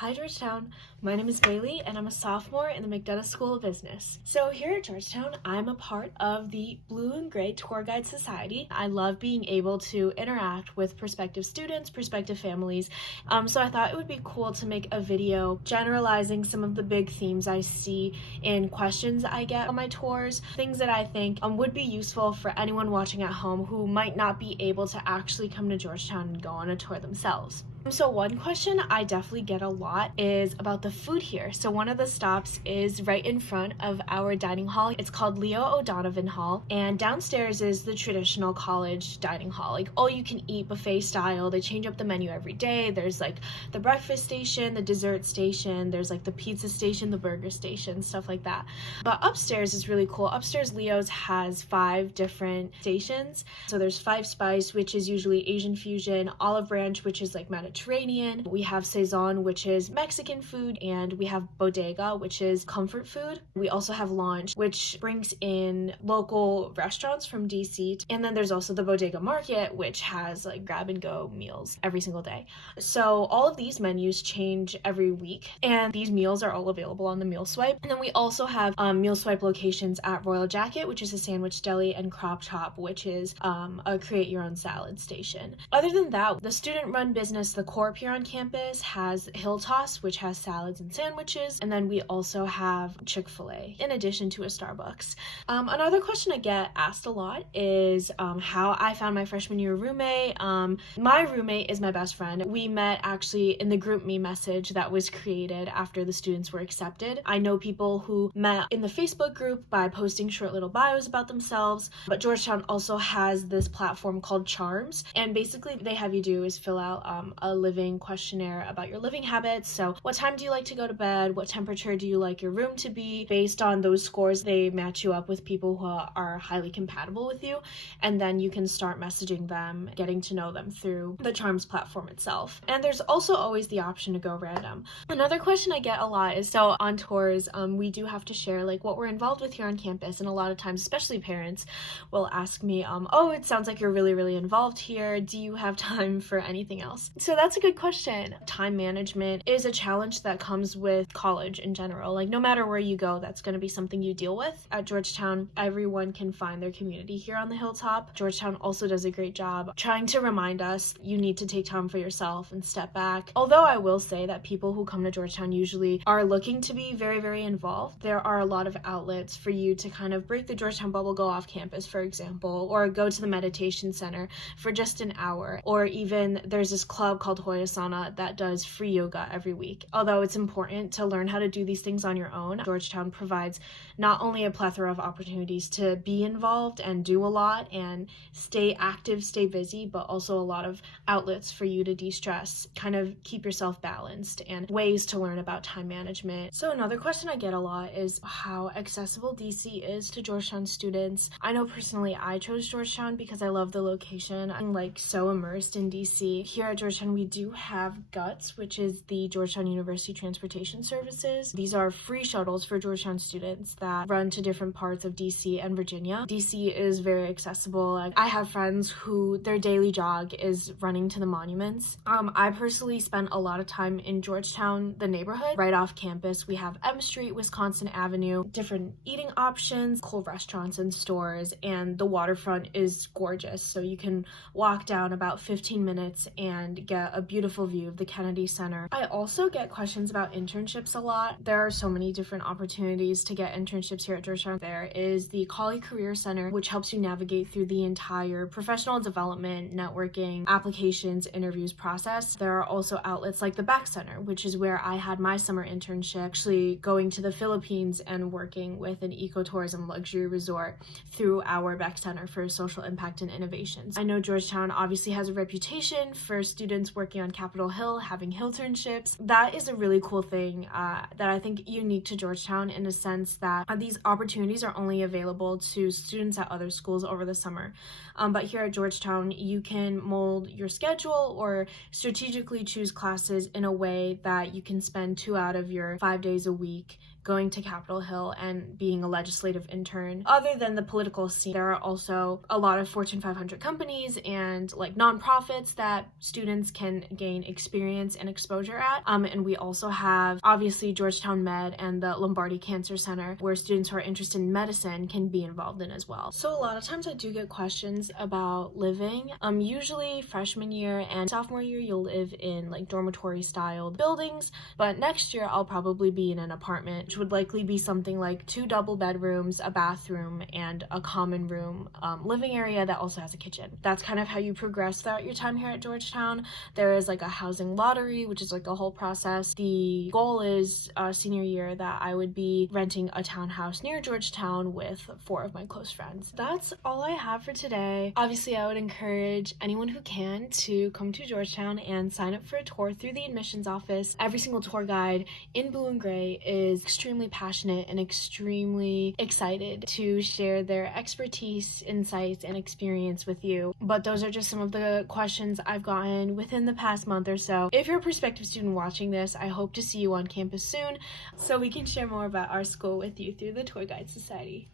Hi Georgetown, my name is Bayley and I'm a sophomore in the McDonough School of Business. So here at Georgetown, I'm a part of the Blue and Gray Tour Guide Society. I love being able to interact with prospective students, prospective families, so I thought it would be cool to make a video generalizing some of the big themes I see in questions I get on my tours, things that I think would be useful for anyone watching at home who might not be able to actually come to Georgetown and go on a tour themselves. So one question I definitely get a lot is about the food here. So one of the stops is right in front of our dining hall. It's called Leo O'Donovan Hall, and downstairs is the traditional college dining hall, like all you can eat buffet style. They change up the menu every day. There's like the breakfast station, the dessert station, there's like the pizza station, the burger station, stuff like that. But upstairs is really cool. Upstairs Leo's has 5 different stations. So there's 5 Spice, which is usually Asian fusion, Olive Branch, which is like Mediterranean. We have Saison, which is Mexican food, and we have Bodega, which is comfort food. We also have Launch, which brings in local restaurants from DC. And then there's also the Bodega Market, which has like grab and go meals every single day. So all of these menus change every week, and these meals are all available on the Meal Swipe. And then we also have Meal Swipe locations at Royal Jacket, which is a sandwich deli, and Crop Chop, which is a create your own salad station. Other than that, the student-run business, the Corp here on campus, has Hill Toss, which has salads and sandwiches, and then we also have Chick-fil-A in addition to a Starbucks. Another question I get asked a lot is how I found my freshman year roommate. My roommate is my best friend. We met actually in the GroupMe message that was created after the students were accepted. I know people who met in the Facebook group by posting short little bios about themselves, but Georgetown also has this platform called Charms, and basically they have you do is fill out a living questionnaire about your living habits. So what time do you like to go to bed? What temperature do you like your room to be? Based on those scores, they match you up with people who are highly compatible with you, and then you can start messaging them, getting to know them through the Charms platform itself. And there's also always the option to go random. Another question I get a lot is, so on tours, we do have to share like what we're involved with here on campus, and a lot of times, especially parents, will ask me, oh, it sounds like you're really involved here. Do you have time for anything else? So that's a good question. Time management is a challenge that comes with college in general. Like no matter where you go, that's going to be something you deal with. At Georgetown, everyone can find their community here on the hilltop. Georgetown also does a great job trying to remind us you need to take time for yourself and step back. Although I will say that people who come to Georgetown usually are looking to be very involved. There are a lot of outlets for you to kind of break the Georgetown bubble, go off campus, for example, or go to the meditation center for just an hour, or even there's this club called Hoyasana that does free yoga every week. Although it's important to learn how to do these things on your own, Georgetown provides not only a plethora of opportunities to be involved and do a lot and stay active, stay busy, but also a lot of outlets for you to de-stress, kind of keep yourself balanced, and ways to learn about time management. So another question I get a lot is how accessible DC is to Georgetown students. I know personally I chose Georgetown because I love the location. I'm like so immersed in DC. Here at Georgetown we do have GUTS, which is the Georgetown University Transportation Services. These are free shuttles for Georgetown students that run to different parts of DC and Virginia. DC is very accessible. I have friends who their daily jog is running to the monuments. I personally spent a lot of time in Georgetown, the neighborhood, right off campus. We have M Street, Wisconsin Avenue, different eating options, cool restaurants and stores, and the waterfront is gorgeous. So you can walk down about 15 minutes and get a beautiful view of the Kennedy Center. I also get questions about internships a lot. There are so many different opportunities to get internships here at Georgetown. There is the Colley Career Center, which helps you navigate through the entire professional development, networking, applications, interviews process. There are also outlets like the Back Center, which is where I had my summer internship, actually going to the Philippines and working with an ecotourism luxury resort through our Back Center for social impact and innovations. I know Georgetown obviously has a reputation for students working on Capitol Hill, having Hillternships. That is a really cool thing that I think unique to Georgetown in a sense that these opportunities are only available to students at other schools over the summer. But here at Georgetown, you can mold your schedule or strategically choose classes in a way that you can spend 2 out of your 5 days a week going to Capitol Hill and being a legislative intern. Other than the political scene, there are also a lot of Fortune 500 companies and like nonprofits that students can gain experience and exposure at. And we also have obviously Georgetown Med and the Lombardi Cancer Center, where students who are interested in medicine can be involved in as well. So a lot of times I do get questions about living. Usually freshman year and sophomore year you'll live in like dormitory styled buildings, but next year I'll probably be in an apartment, which would likely be something like 2 double bedrooms, a bathroom, and a common room living area that also has a kitchen. That's kind of how you progress throughout your time here at Georgetown. There is like a housing lottery, which is like a whole process. The goal is senior year that I would be renting a townhouse near Georgetown with 4 of my close friends. That's all I have for today. Obviously, I would encourage anyone who can to come to Georgetown and sign up for a tour through the admissions office. Every single tour guide in blue and gray is extremely passionate and extremely excited to share their expertise, insights, and experience with you. But those are just some of the questions I've gotten within the past month or so. If you're a prospective student watching this, I hope to see you on campus soon so we can share more about our school with you through the Tour Guide Society.